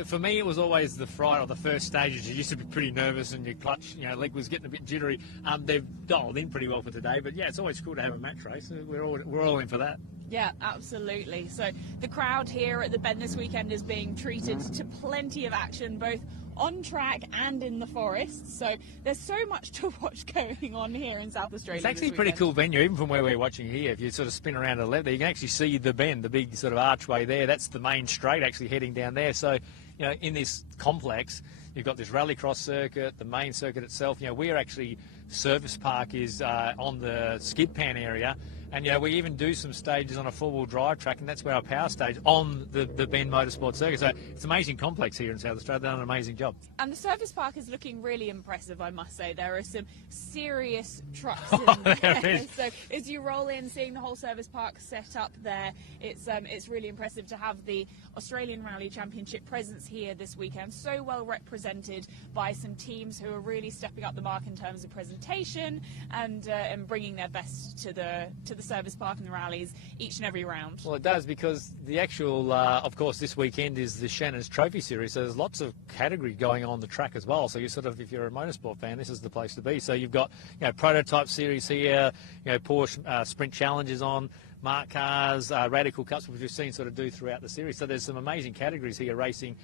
For me, it was always the Friday or the first stages. You used to be pretty nervous, and your clutch, leg was getting a bit jittery. They've dialed in pretty well for today, but yeah, it's always cool to have a match race. We're all in for that. Yeah, absolutely. So the crowd here at the Bend this weekend is being treated to plenty of action, both on track and in the forest. So there's so much to watch going on here in South Australia. It's actually a pretty cool venue, even from where we're watching here. If you sort of spin around to the left there, you can actually see the Bend, the big sort of archway there. That's the main straight actually heading down there. So, in this complex, you've got this rallycross circuit, the main circuit itself. We're actually, Service Park is on the skid pan area. And, we even do some stages on a four-wheel drive track, and that's where our power stage on the Bend Motorsport Circuit. So it's an amazing complex here in South Australia. They've done an amazing job. And the service park is looking really impressive, I must say. There are some serious trucks in there. So as you roll in, seeing the whole service park set up there, it's really impressive to have the Australian Rally Championship presence here this weekend. So well represented by some teams who are really stepping up the mark in terms of presentation and bringing their best to the service park and the rallies each and every round. Well, it does, because the actual, of course, this weekend is the Shannon's Trophy Series, so there's lots of category going on the track as well. So you sort of, if you're a motorsport fan, this is the place to be. So you've got, prototype series here, Porsche Sprint Challenges on, Mark Cars, Radical Cups, which we've seen sort of do throughout the series. So there's some amazing categories here racing.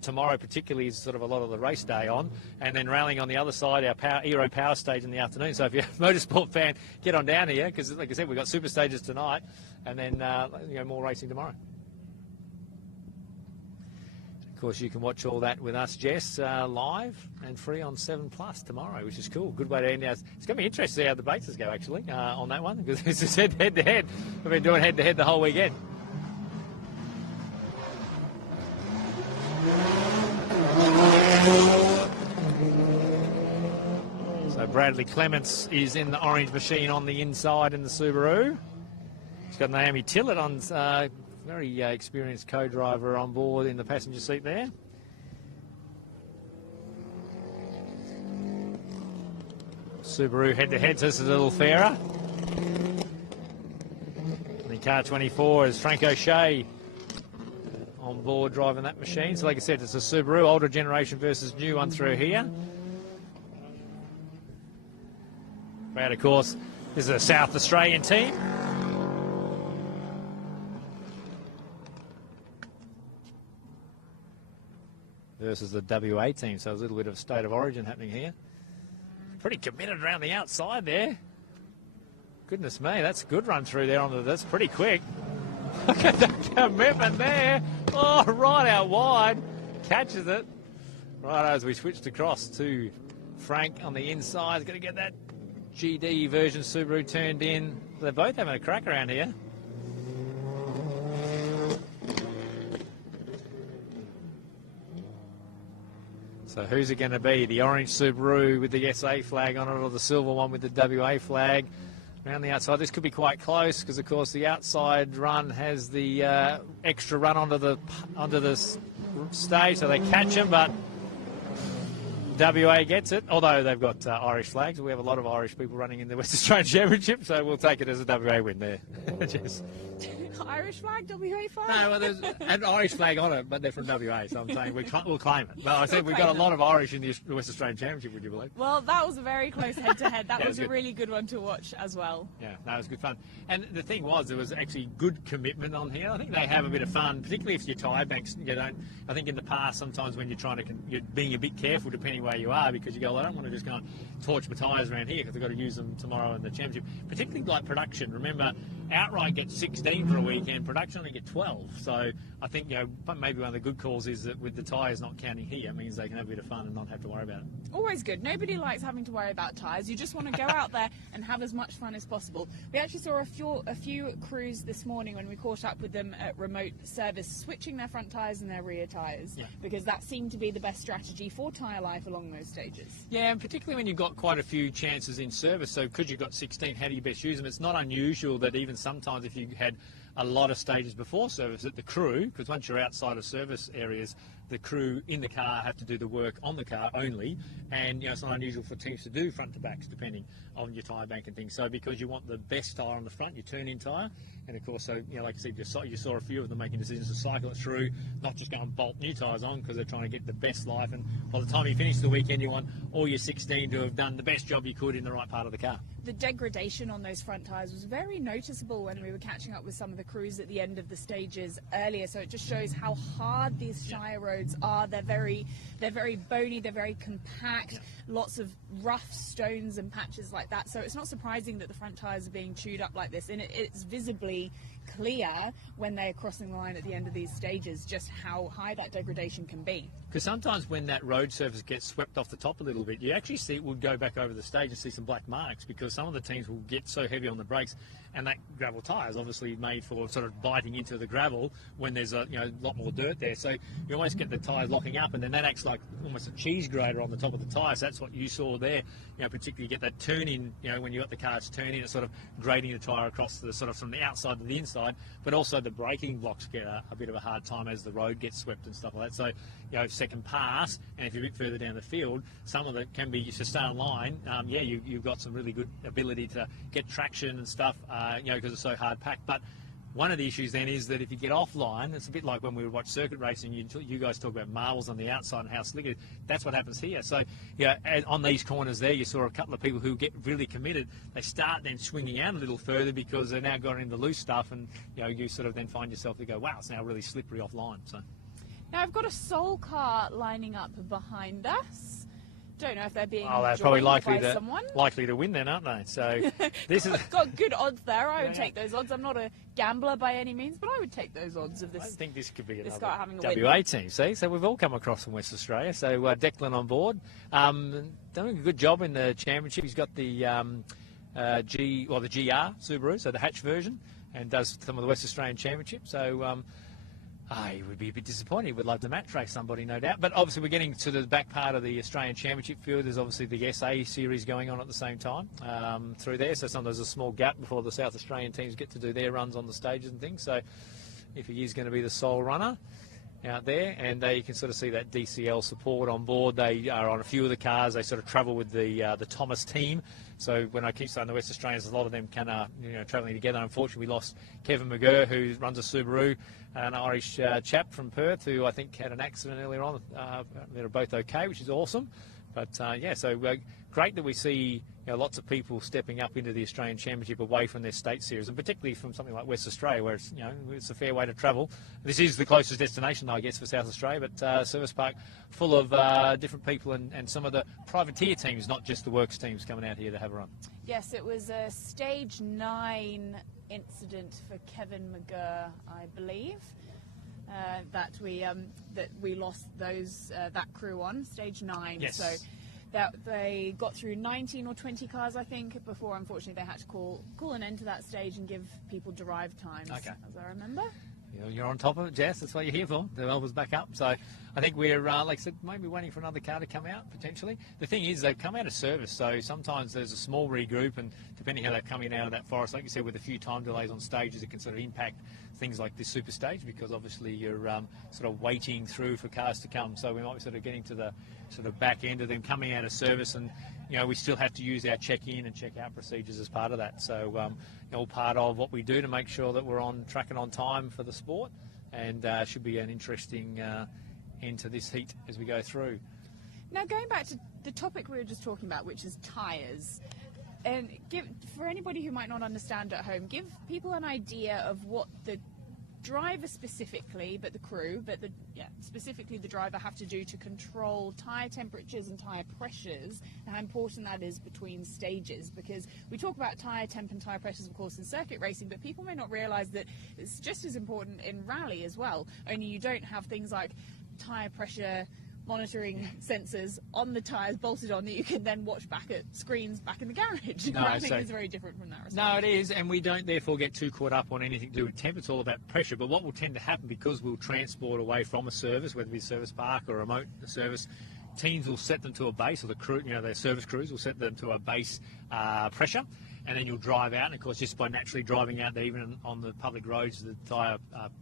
Tomorrow particularly is sort of a lot of the race day on, and then rallying on the other side, our Aero Power Stage in the afternoon. So if you're a motorsport fan, get on down here, because like I said, we've got super stages tonight, and then more racing tomorrow. Of course, you can watch all that with us, Jess, live and free on 7 Plus tomorrow, which is cool. Good way to end our... It's going to be interesting to see how the bases go, actually, on that one, because it's head-to-head. We've been doing head-to-head the whole weekend. So Bradley Clements is in the orange machine on the inside in the Subaru. He's got Naomi Tillett on... very experienced co-driver on board in the passenger seat there. Subaru head-to-head, so this is a little fairer. And the car 24 is Frank O'Shea on board driving that machine. So like I said, it's a Subaru, older generation versus new one through here. But of course, this is a South Australian team. Versus the WA team, so there's a little bit of state of origin happening here. Pretty committed around the outside there. Goodness me, that's a good run through there. That's pretty quick. Look at the commitment there. Oh, right out wide. Catches it. Right as we switched across to Frank on the inside. He's going to get that GD version Subaru turned in. They're both having a crack around here. So who's it going to be? The orange Subaru with the SA flag on it, or the silver one with the WA flag? Around the outside, this could be quite close, because of course the outside run has the extra run onto the stage, so they catch him, but WA gets it, although they've got Irish flags. We have a lot of Irish people running in the West Australian Championship, so we'll take it as a WA win there. Just... Irish flag, WA flag? No, well, there's an Irish flag on it, but they're from WA, so I'm saying we'll claim it. But I said we've got a lot of Irish in the West Australian Championship, would you believe? Well, that was a very close head-to-head. That was a really good one to watch as well. Yeah, that was good fun. And the thing was, there was actually good commitment on here. I think they have a bit of fun, particularly if your tyre banks, I think in the past, sometimes when you're being a bit careful, depending where you are, because you go, well, I don't want to just go and torch my tyres around here because I've got to use them tomorrow in the championship. Particularly like production. Remember, outright gets 16 for a weekend, production only get 12. So I think, maybe one of the good calls is that with the tyres not counting here, it means they can have a bit of fun and not have to worry about it. Always good. Nobody likes having to worry about tyres. You just want to go out there and have as much fun as possible. We actually saw a few crews this morning when we caught up with them at remote service, switching their front tyres and their rear tyres, because that seemed to be the best strategy for tyre life along those stages. Yeah, and particularly when you've got quite a few chances in service. So because you've got 16, how do you best use them? It's not unusual that even sometimes if you had a lot of stages before service, that the crew, because once you're outside of service areas, the crew in the car have to do the work on the car only, and it's not unusual for teams to do front to backs depending on your tyre bank and things. So because you want the best tyre on the front, you turn in tyre, and of course, so like I said, you saw a few of them making decisions to cycle it through, not just go and bolt new tyres on because they're trying to get the best life. And by the time you finish the weekend, you want all your 16 to have done the best job you could in the right part of the car. The degradation on those front tyres was very noticeable when we were catching up with some of the crews at the end of the stages earlier. So it just shows how hard these Shire roads are. They're very bony, they're very compact, lots of rough stones and patches like that. So it's not surprising that the front tyres are being chewed up like this, and it's visibly clear when they're crossing the line at the end of these stages just how high that degradation can be. Because sometimes when that road surface gets swept off the top a little bit, you actually see it will go back over the stage and see some black marks, because some of the teams will get so heavy on the brakes, and that gravel tyre is obviously made for sort of biting into the gravel when there's a lot more dirt there. So you almost get the tyres locking up, and then that acts like almost a cheese grater on the top of the tyre. So that's what you saw there. Particularly get that turn in, when you got the car's turn in, it's sort of grating the tyre across the sort of from the outside to the inside, but also the braking blocks get a bit of a hard time as the road gets swept and stuff like that. So, second pass, and if you're a bit further down the field, some of it can be, to stay on line, you've got some really good ability to get traction and stuff, because it's so hard packed. But one of the issues then is that if you get offline, it's a bit like when we watch circuit racing, you guys talk about marbles on the outside and how slick it is. That's what happens here. So, on these corners there, you saw a couple of people who get really committed. They start then swinging out a little further because they've now got into loose stuff, and you sort of then find yourself to go, wow, it's now really slippery offline. So now I've got a Soul car lining up behind us. Don't know if they're being they're probably someone. likely to win then, aren't they? So this is got good odds there. I would take those odds. I'm not a gambler by any means, but I would take those odds of this. I think this could be this guy having another a WA team. See, so we've all come across from West Australia. So Declan on board, doing a good job in the championship. He's got the the GR Subaru, so the hatch version, and does some of the West Australian Championship. So. He would be a bit disappointed. He would love to match race somebody, no doubt. But obviously we're getting to the back part of the Australian Championship field. There's obviously the SA series going on at the same time through there. So sometimes there's a small gap before the South Australian teams get to do their runs on the stages and things. So if he is going to be the sole runner out there, and you can sort of see that DCL support on board. They are on a few of the cars. They sort of travel with the Thomas team. So when I keep saying the West Australians, a lot of them can travelling together. Unfortunately, we lost Kevin McGurr, who runs a Subaru, an Irish chap from Perth, who I think had an accident earlier on. They're both okay, which is awesome. But so great that we see lots of people stepping up into the Australian Championship away from their state series, and particularly from something like West Australia, where it's a fair way to travel. This is the closest destination, I guess, for South Australia, but Service Park full of different people and some of the privateer teams, not just the works teams, coming out here to have a run. Yes, it was a stage 9 incident for Kevin McGurr, I believe. That we lost that crew on stage 9. Yes. So that they got through 19 or 20 cars, I think, before unfortunately they had to call an end to that stage and give people derived times, as I remember. You're on top of it, Jess. That's what you're here for. The elbows back up. So I think we're, like I said, maybe waiting for another car to come out, potentially. The thing is, they've come out of service, so sometimes there's a small regroup, and depending how they're coming out of that forest, like you said, with a few time delays on stages, it can sort of impact things like this super stage, because obviously you're sort of waiting through for cars to come. So we might be sort of getting to the sort of back end of them coming out of service, and we still have to use our check-in and check-out procedures as part of that. So all part of what we do to make sure that we're on track and on time for the sport, and should be an interesting end to this heat as we go through. Now, going back to the topic we were just talking about, which is tyres, and for anybody who might not understand at home, give people an idea of what the driver specifically, but the crew, specifically the driver have to do to control tyre temperatures and tyre pressures, and how important that is between stages. Because we talk about tyre temp and tyre pressures, of course, in circuit racing, but people may not realise that it's just as important in rally as well. Only you don't have things like tyre pressure monitoring sensors on the tyres bolted on that you can then watch back at screens back in the garage. No, I think it's very different from that respect. No, it is, and we don't therefore get too caught up on anything to do with temp. It's all about pressure. But what will tend to happen, because we'll transport away from a service, whether it be a service park or a remote service, teams will set them to a base, or the crew, their service crews will set them to a base pressure, and then you'll drive out. And of course, just by naturally driving out there, even on the public roads, the tyre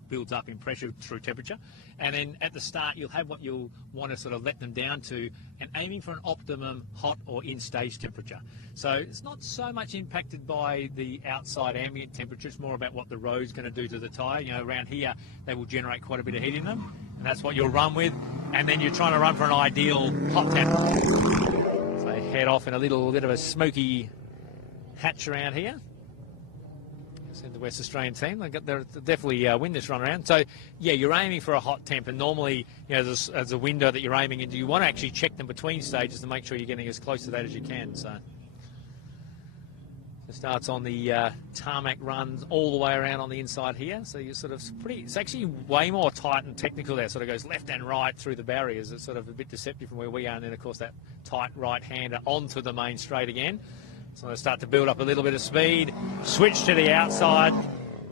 builds up in pressure through temperature. And then at the start, you'll have what you'll want to sort of let them down to, and aiming for an optimum hot or in-stage temperature. So it's not so much impacted by the outside ambient temperature. It's more about what the road's going to do to the tyre. Around here, they will generate quite a bit of heat in them, and that's what you'll run with. And then you're trying to run for an ideal hot temp. So they head off in a little bit of a smoky hatch around here. Send the West Australian team. They'll definitely win this run around. So, yeah, you're aiming for a hot temp, and normally, there's a window that you're aiming into. You want to actually check them between stages to make sure you're getting as close to that as you can. So, it starts on the tarmac, runs all the way around on the inside here. So you're sort of it's actually way more tight and technical there. Sort of goes left and right through the barriers. It's sort of a bit deceptive from where we are. And then, of course, that tight right-hander onto the main straight again. So they start to build up a little bit of speed, switch to the outside.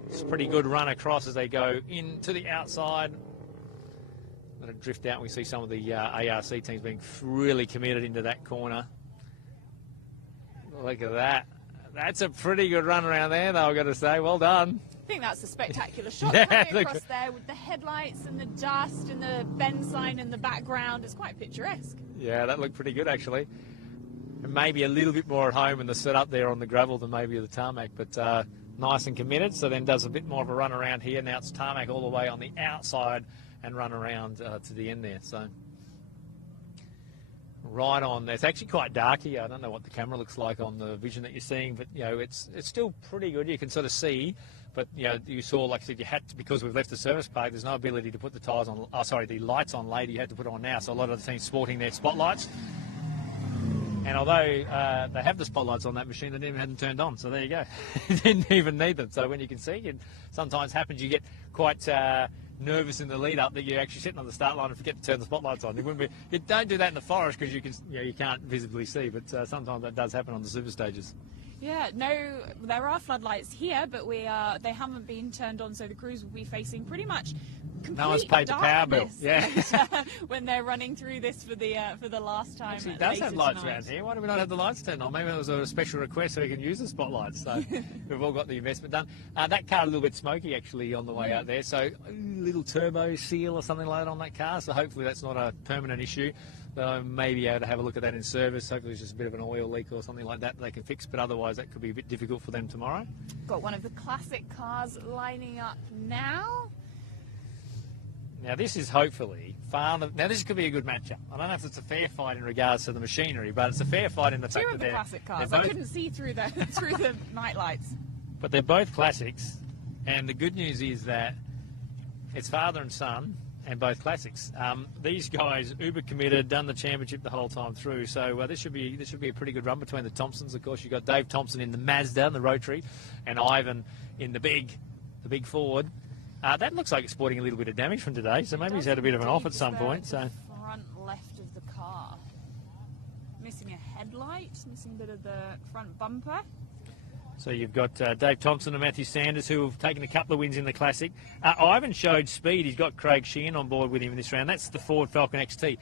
It's a pretty good run across as they go into the outside. Let it drift out. We see some of the ARC teams being really committed into that corner. Look at that. That's a pretty good run around there, though, I've got to say. Well done. I think that's a spectacular shot Yeah, coming across there with the headlights and the dust and the bend sign in the background. It's quite picturesque. Yeah, that looked pretty good, actually. And maybe a little bit more at home in the setup there on the gravel than maybe the tarmac, but nice and committed. So then does a bit more of a run around here. Now it's tarmac all the way on the outside and run around to the end there. So right on. It's actually quite dark here. I don't know what the camera looks like on the vision that you're seeing, but it's still pretty good. You can sort of see, but you saw, like I said, you had to, because we've left the service park, there's no ability to put the tyres on. The lights on later. You had to put on now. So a lot of the teams sporting their spotlights. And although they have the spotlights on that machine, they didn't even have them turned on. So there you go. Didn't even need them. So when you can see, it sometimes happens you get quite nervous in the lead up that you're actually sitting on the start line and forget to turn the spotlights on. You don't do that in the forest because you can't visibly see. But sometimes that does happen on the super stages. Yeah, no, there are floodlights here, but they haven't been turned on, so the crews will be facing pretty much complete no one's paid the power bill. Yeah, when they're running through this for the last time. Actually, it does have lights around here. Why do we not have the lights turned on? Maybe it was a special request so we can use the spotlights. So we've all got the investment done. That car a little bit smoky actually on the way out there. So a little turbo seal or something like that on that car. So hopefully that's not a permanent issue. Maybe able to have a look at that in service. Hopefully it's just a bit of an oil leak or something like that they can fix, but otherwise that could be a bit difficult for them tomorrow. Got one of the classic cars lining up now. Now this is hopefully now this could be a good matchup. I don't know if it's a fair fight in regards to the machinery, but it's a fair fight in the fact that they're classic cars. Both, I couldn't see through the night lights. But they're both classics, and the good news is that it's father and son. And both classics. These guys uber committed, done the championship the whole time through. So this should be a pretty good run between the Thompsons. Of course, you've got Dave Thompson in the Mazda, the Rotary, and Ivan in the big Ford. That looks like it's sporting a little bit of damage from today. So maybe he's had a bit of an off at some point. So front left of the car, missing a headlight, missing a bit of the front bumper. So you've got Dave Thompson and Matthew Sanders, who have taken a couple of wins in the Classic. Ivan showed speed. He's got Craig Sheehan on board with him in this round. That's the Ford Falcon XT.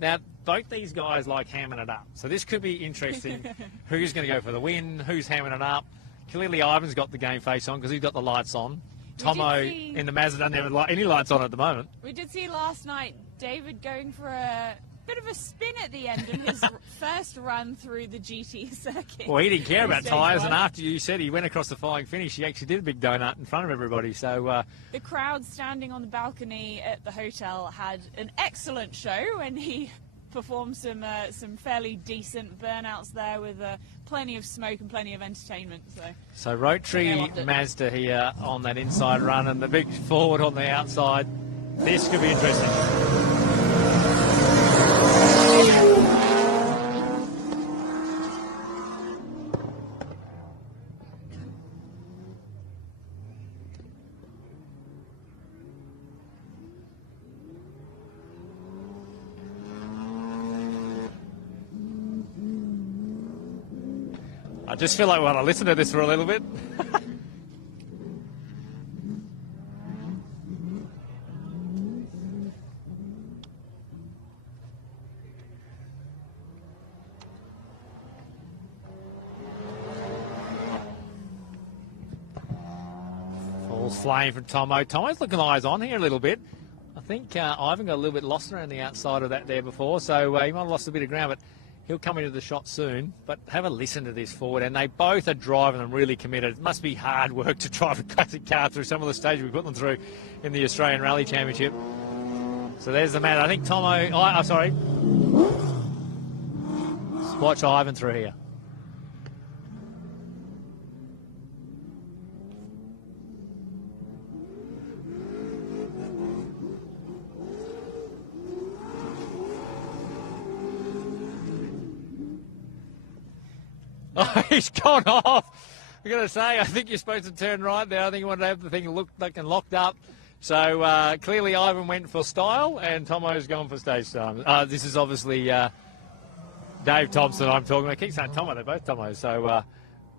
Now, both these guys like hamming it up. So this could be interesting. Who's going to go for the win? Who's hamming it up? Clearly, Ivan's got the game face on because he's got the lights on. Tomo in the Mazda doesn't have any lights on at the moment. We did see last night David going for a bit of a spin at the end in his first run through the GT circuit. Well, he didn't care about tyres, and after you said he went across the flying finish, he actually did a big donut in front of everybody. So the crowd standing on the balcony at the hotel had an excellent show when he performed some fairly decent burnouts there with plenty of smoke and plenty of entertainment. So Rotary Mazda here on that inside run, and the big forward on the outside. This could be interesting. I just feel like we want to listen to this for a little bit. Falls flame from Tomo. Tomo's looking eyes on here a little bit. I think Ivan got a little bit lost around the outside of that there before, so he might have lost a bit of ground, but he'll come into the shot soon. But have a listen to this forward, and they both are driving them really committed. It must be hard work to drive a classic car through some of the stages we put them through in the Australian Rally Championship. So there's the man. I think Tomo, sorry. Watch Ivan through here. Oh, he's gone off. I've got to say, I think you're supposed to turn right there. I think you wanted to have the thing locked up. So clearly Ivan went for style and Tomo's gone for stage time. This is obviously Dave Thompson I'm talking about. I keep saying Tomo, they're both Tomos. So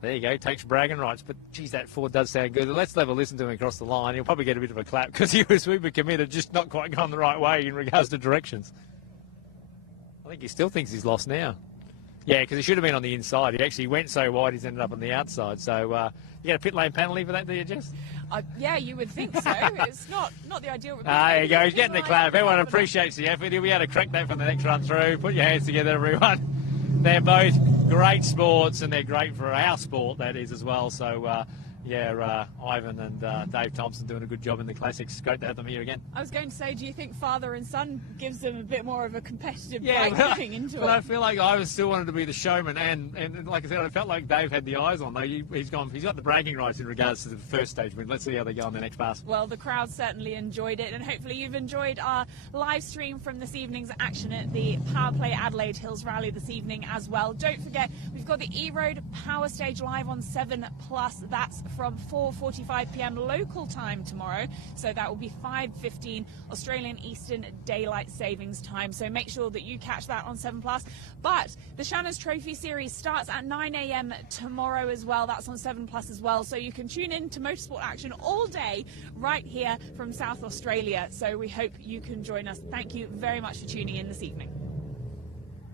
there you go, takes bragging rights. But, geez, that Ford does sound good. Let's have a listen to him across the line. He'll probably get a bit of a clap because he was super committed, just not quite going the right way in regards to directions. I think he still thinks he's lost now. Yeah, because he should have been on the inside. He actually went so wide, he's ended up on the outside. So you get a pit lane penalty for that, do you, Jess? Yeah, you would think so. It's not the ideal. There you go. He's getting the clap. Everyone appreciates the effort. He'll be able to crack that for the next run through. Put your hands together, everyone. They're both great sports, and they're great for our sport, that is, as well. So, Ivan and Dave Thompson doing a good job in the classics. Great to have them here again. I was going to say, do you think father and son gives them a bit more of a competitive getting into it? I feel like Ivan still wanted to be the showman, and like I said, I felt like Dave had the eyes on. Though he's got the bragging rights in regards to the first stage win. Let's see how they go on the next pass. Well, the crowd certainly enjoyed it, and hopefully you've enjoyed our live stream from this evening's action at the PowerPlay Adelaide Hills Rally this evening as well. Don't forget, we've got the E-Road Power Stage live on 7+. That's from 4:45 p.m. local time tomorrow, so that will be 5:15 Australian Eastern Daylight Savings Time. So make sure that you catch that on 7+. But the Shannon's Trophy Series starts at 9 a.m. tomorrow as well. That's on 7+ as well. So you can tune in to motorsport action all day right here from South Australia. So we hope you can join us. Thank you very much for tuning in this evening.